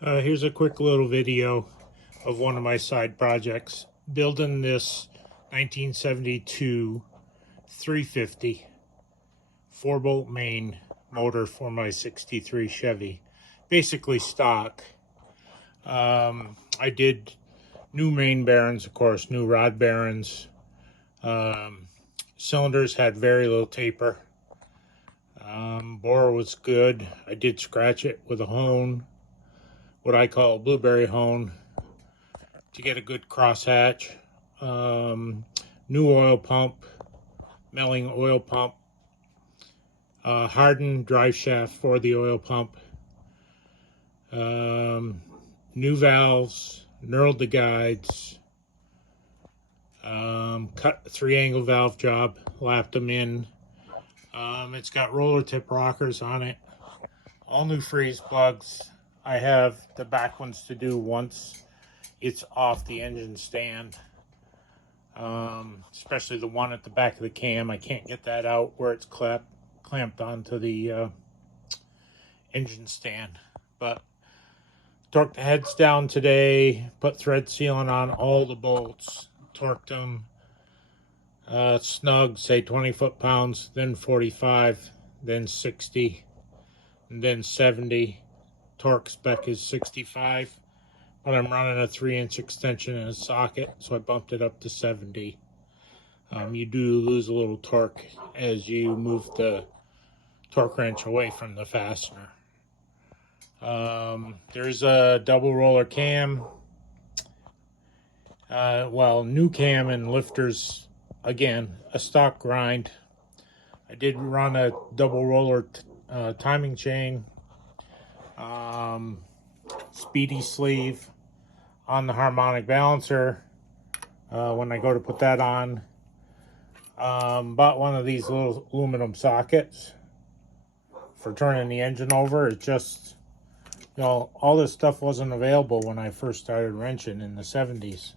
Here's a quick little video of one of my side projects. Building this 1972 350 4-bolt main motor for my 63 Chevy. Basically stock. I did new main bearings, of course, new rod bearings. Cylinders had very little taper. Bore was good. I did scratch it with a hone, what I call a blueberry hone, to get a good crosshatch. New oil pump, milling oil pump, hardened drive shaft for the oil pump, new valves, knurled the guides, cut a 3-angle valve job, lapped them in. It's got roller tip rockers on it, all new freeze plugs. I have the back ones to do once it's off the engine stand, especially the one at the back of the cam. I can't get that out where it's clamped onto the engine stand. But torqued the heads down today, put thread sealant on all the bolts, torqued them snug, say 20 foot-pounds, then 45, then 60, and then 70. Torque spec is 65, but I'm running a 3-inch extension in a socket, so I bumped it up to 70. You do lose a little torque as you move the torque wrench away from the fastener. There's a double roller cam. New cam and lifters. Again, a stock grind. I did run a double roller timing chain, speedy sleeve on the harmonic balancer. When I go to put that on, bought one of these little aluminum sockets for turning the engine over. It just, all this stuff wasn't available when I first started wrenching in the 70s.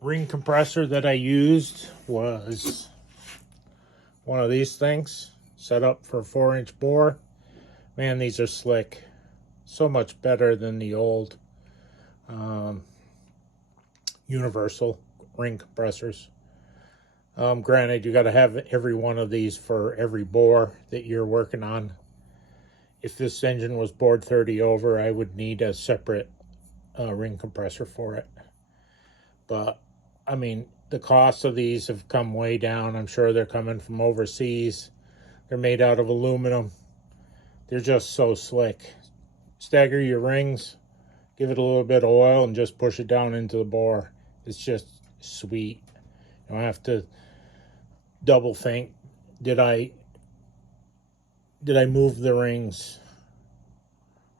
Ring compressor that I used was one of these things, set up for a 4-inch bore. Man, these are slick. So much better than the old universal ring compressors. Granted, you got to have every one of these for every bore that you're working on. If this engine was bored 30 over, I would need a separate ring compressor for it. But I mean, the cost of these have come way down. I'm sure they're coming from overseas. They're made out of aluminum. They're just so slick. Stagger your rings, give it a little bit of oil, and just push it down into the bore. It's just sweet. You don't have to double think. Did I move the rings?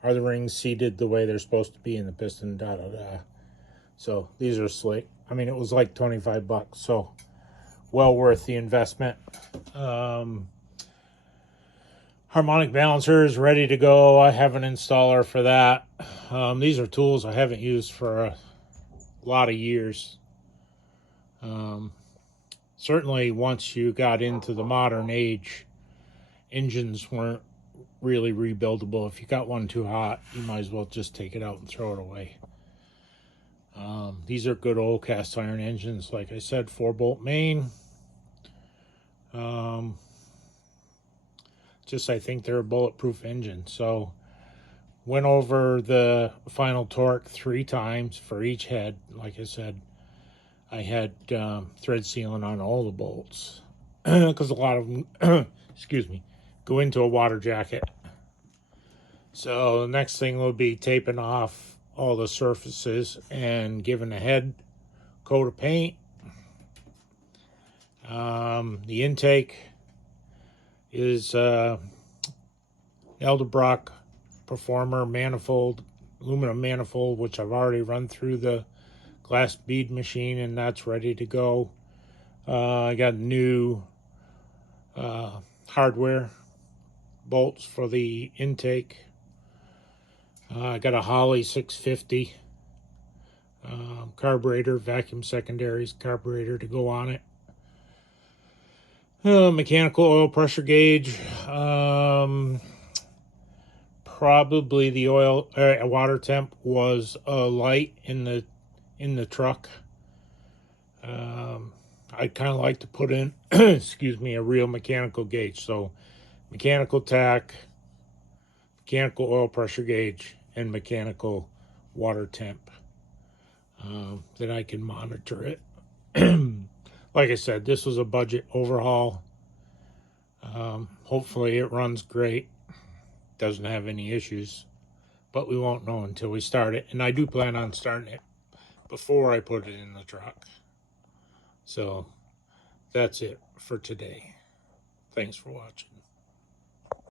Are the rings seated the way they're supposed to be in the piston? Da da da. So these are slick. I mean, it was like 25 bucks, so well worth the investment. Harmonic balancer is ready to go. I have an installer for that. These are tools I haven't used for a lot of years. Certainly once you got into the modern age, engines weren't really rebuildable. If you got one too hot, you might as well just take it out and throw it away. These are good old cast iron engines. Like I said, 4-bolt main. I think they're a bulletproof engine. So went over the final torque 3 times for each head. Like I said, I had thread sealant on all the bolts because a lot of them, excuse me, go into a water jacket. So the next thing will be taping off all the surfaces and giving the head coat of paint. The intake is Edelbrock Performer manifold, aluminum manifold, which I've already run through the glass bead machine, and that's ready to go. I got new hardware bolts for the intake. I got a Holley 650 carburetor, vacuum secondaries carburetor to go on it. Mechanical oil pressure gauge. probably the oil water temp was light in the truck. I'd kind of like to put in, excuse me, a real mechanical gauge. So mechanical tack, mechanical oil pressure gauge, and mechanical water temp. Then I can monitor it. Like I said, this was a budget overhaul. Hopefully it runs great. Doesn't have any issues. But we won't know until we start it. And I do plan on starting it before I put it in the truck. So that's it for today. Thanks for watching.